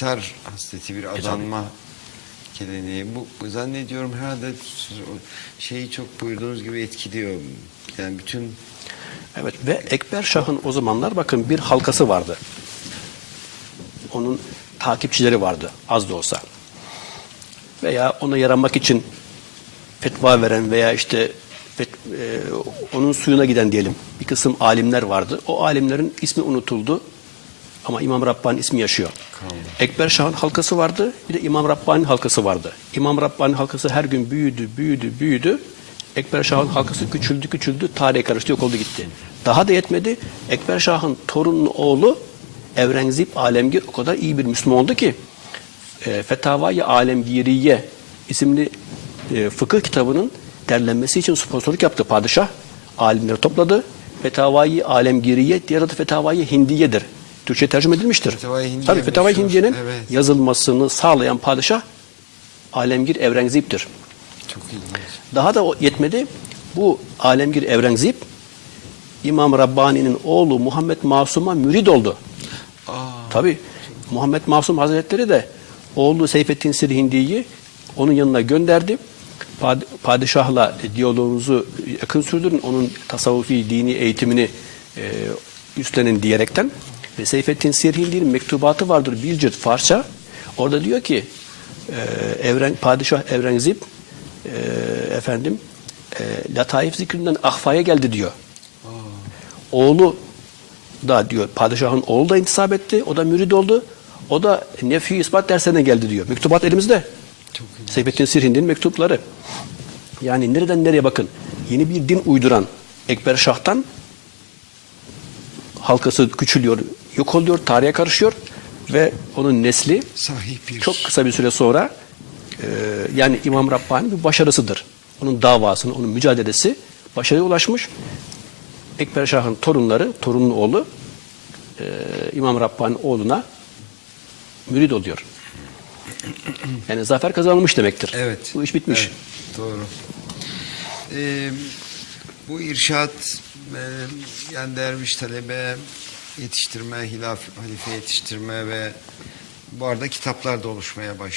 tar hasreti bir adanma geleneği. Bu, zannediyorum herhalde şeyi çok buyurduğunuz gibi etkiliyor. Yani bütün Evet ve Ekber Şah'ın o zamanlar bakın bir halkası vardı. Onun takipçileri vardı az da olsa. Veya ona yaramak için fetva veren veya işte fet- e, onun suyuna giden diyelim bir kısım alimler vardı. O alimlerin ismi unutuldu ama İmam Rabbani ismi yaşıyor. Ekber Şah'ın halkası vardı bir de İmam Rabbani halkası vardı. İmam Rabbani halkası her gün büyüdü, büyüdü, büyüdü. Ekber Şah'ın halkası küçüldü, küçüldü, tarihe karıştı, yok oldu gitti. Daha da yetmedi. Ekber Şah'ın torunun oğlu Evrengzip Alemgir o kadar iyi bir Müslüman oldu ki e, Fetavai Alemgiriye isimli e, fıkıh kitabının derlenmesi için sponsorluk yaptı padişah. Alimleri topladı. Fetavai Alemgiriye, diğer adı Fetavai Hindiye'dir. Türkçe tercüme edilmiştir. Tabii Fetavai Hindiye'nin evet. yazılmasını sağlayan padişah Alemgir Evrengzip'tir. çok ilginç. Daha da yetmedi. Bu Alemgir Evrengzip İmam Rabbani'nin oğlu Muhammed Masum'a mürid oldu. Aa, Tabi Muhammed Masum Hazretleri de oğlu Seyfettin Sirhindi'yi onun yanına gönderdi. Pad- Padişahla diyaloğunuzu yakın sürdürün. Onun tasavvufi dini eğitimini e, üstlenin diyerekten. Ve Seyfettin Sirhindi'nin mektubatı vardır bir cilt Farsça. Orada diyor ki e, Evren Padişah Evrengzip e, efendim e, Lataif zikrinden ahfaya geldi diyor. Oğlu da diyor padişahın oğlu da intisap etti. O da mürid oldu. O da nefi ispat derslerine geldi diyor. Mektubat elimizde. Seyfettin Sirhindi'nin mektupları. Yani nereden nereye bakın. Yeni bir din uyduran Ekber Şah'tan halkası küçülüyor, yok oluyor, tarihe karışıyor ve onun nesli sahih bir çok kısa bir süre sonra e, yani İmam Rabbani bir başarısıdır. Onun davasının, onun mücadelesi başarıya ulaşmış. Ekber Şah'ın torunları, torunun oğlu e, İmam Rabbani oğluna mürid oluyor. Yani zafer kazanılmış demektir. Evet. Bu iş bitmiş. Evet, doğru. Ee, bu irşat yani derviş talebe yetiştirme, hilaf, halife yetiştirme ve bu arada kitaplar da oluşmaya başlıyor.